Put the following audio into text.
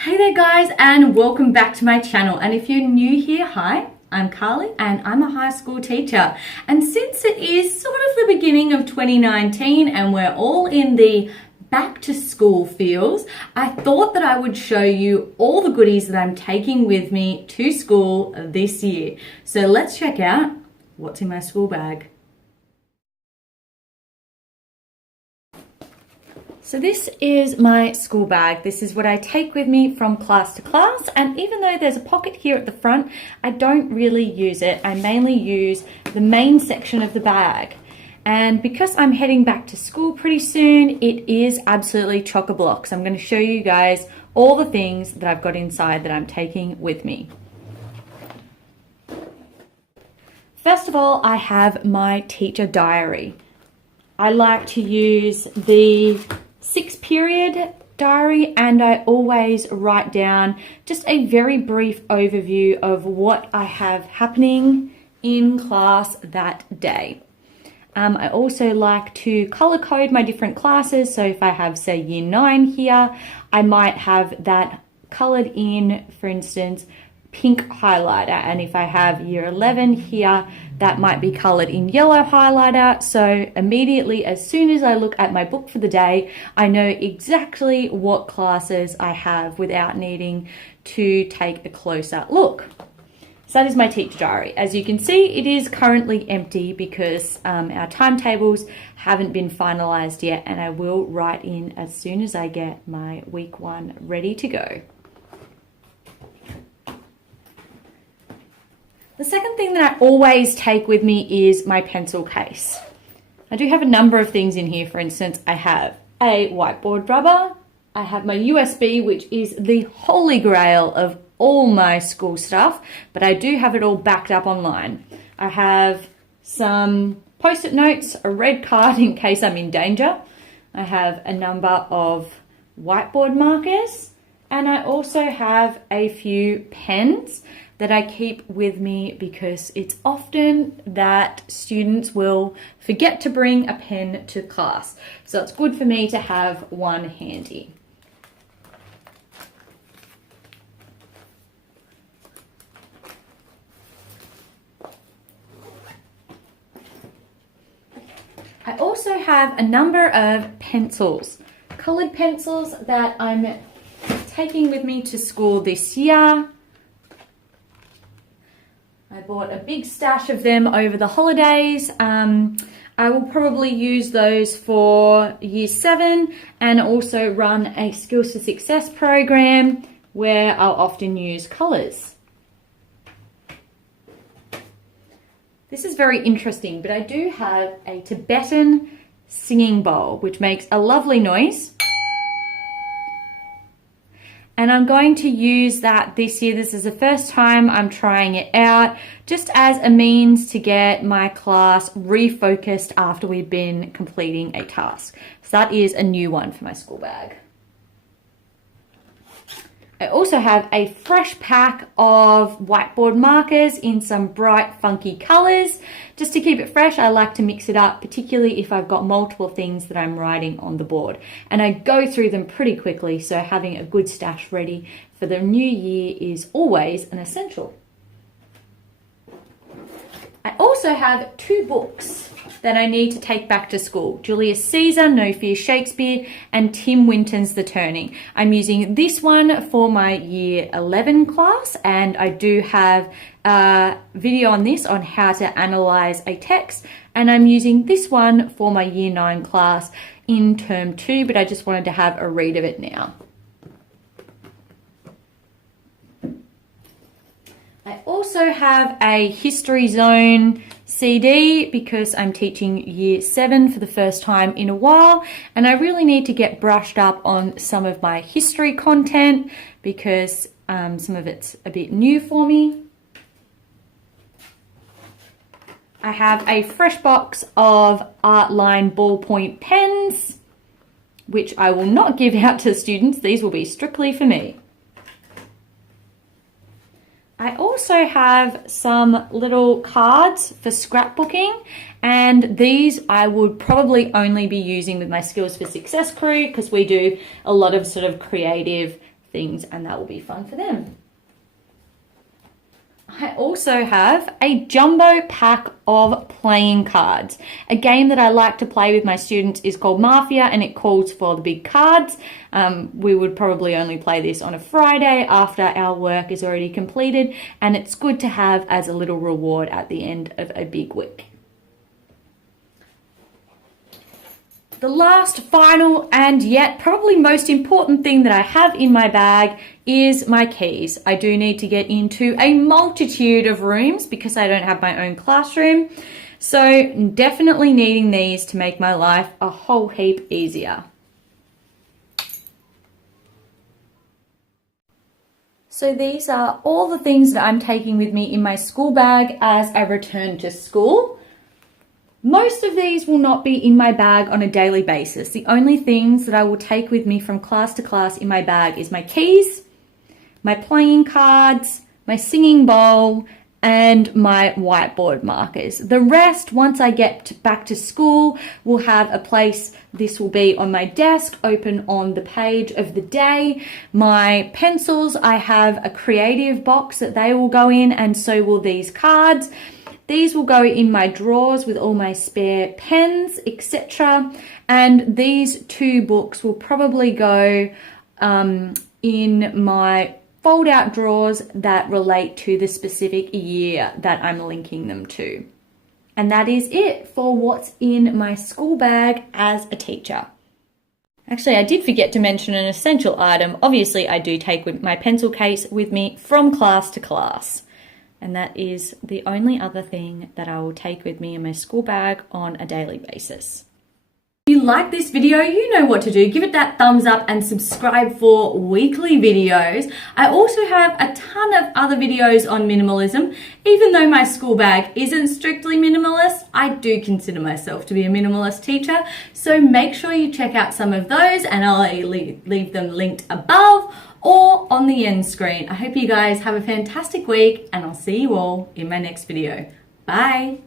Hey there guys, and welcome back to my channel. And if you're new here, hi, I'm Carly and I'm a high school teacher. And since it is sort of the beginning of 2019 and we're all in the back to school feels, I thought that I would show you all the goodies that I'm taking with me to school this year. So let's check out what's in my school bag. So this is my school bag. This is what I take with me from class to class, and even though there's a pocket here at the front, I don't really use it. I mainly use the main section of the bag. And because I'm heading back to school pretty soon, it is absolutely chock-a-block. So I'm going to show you guys all the things that I've got inside that I'm taking with me. First of all, I have my teacher diary. I like to use the 6-period diary, and I always write down just a very brief overview of what I have happening in class that day. I also like to color code my different classes. So if I have, say, year 9 here, I might have that colored in, for instance, pink highlighter. And if I have year 11 here, that might be colored in yellow highlighter. So immediately, as soon as I look at my book for the day, I know exactly what classes I have without needing to take a closer look. So that is my teacher diary. As you can see, it is currently empty because our timetables haven't been finalized yet, and I will write in as soon as I get my week 1 ready to go. The second thing that I always take with me is my pencil case. I do have a number of things in here. For instance, I have a whiteboard rubber. I have my USB, which is the holy grail of all my school stuff, but I do have it all backed up online. I have some post-it notes, a red card in case I'm in danger. I have a number of whiteboard markers, and I also have a few pens that I keep with me because it's often that students will forget to bring a pen to class. So it's good for me to have one handy. I also have a number of pencils, colored pencils that I'm taking with me to school this year. I bought a big stash of them over the holidays. I will probably use those for year 7 and also run a Skills for Success program where I'll often use colors. This is very interesting, but I do have a Tibetan singing bowl, which makes a lovely noise. And I'm going to use that this year. This is the first time I'm trying it out, just as a means to get my class refocused after we've been completing a task. So that is a new one for my school bag. I also have a fresh pack of whiteboard markers in some bright, funky colors. Just to keep it fresh, I like to mix it up, particularly if I've got multiple things that I'm writing on the board. And I go through them pretty quickly, so having a good stash ready for the new year is always an essential. I also have 2 books that I need to take back to school. Julius Caesar, No Fear Shakespeare, and Tim Winton's The Turning. I'm using this one for my year 11 class, and I do have a video on this on how to analyze a text, and I'm using this one for my year 9 class in term 2, but I just wanted to have a read of it now. I also have a History Zone CD because I'm teaching year 7 for the first time in a while, and I really need to get brushed up on some of my history content because some of it's a bit new for me. I have a fresh box of Artline ballpoint pens, which I will not give out to students. These will be strictly for me. I also have some little cards for scrapbooking, and these I would probably only be using with my Skills for Success crew because we do a lot of sort of creative things, and that will be fun for them. I also have a jumbo pack of playing cards. A game that I like to play with my students is called Mafia, and it calls for the big cards. We would probably only play this on a Friday after our work is already completed, and it's good to have as a little reward at the end of a big week. The last, final, and yet probably most important thing that I have in my bag is my keys. I do need to get into a multitude of rooms because I don't have my own classroom. So definitely needing these to make my life a whole heap easier. So these are all the things that I'm taking with me in my school bag as I return to school. Most of these will not be in my bag on a daily basis. The only things that I will take with me from class to class in my bag is my keys, my playing cards, my singing bowl, and my whiteboard markers. The rest, once I get back to school, will have a place. This will be on my desk, open on the page of the day. My pencils, I have a creative box that they will go in, and so will these cards. These will go in my drawers with all my spare pens, etc. And these two books will probably go in my fold-out drawers that relate to the specific year that I'm linking them to. And that is it for what's in my school bag as a teacher. Actually, I did forget to mention an essential item. Obviously, I do take my pencil case with me from class to class. And that is the only other thing that I will take with me in my school bag on a daily basis. If you like this video, you know what to do. Give it that thumbs up and subscribe for weekly videos. I also have a ton of other videos on minimalism. Even though my school bag isn't strictly minimalist, I do consider myself to be a minimalist teacher. So make sure you check out some of those, and I'll leave them linked above or on the end screen. I hope you guys have a fantastic week, and I'll see you all in my next video. Bye.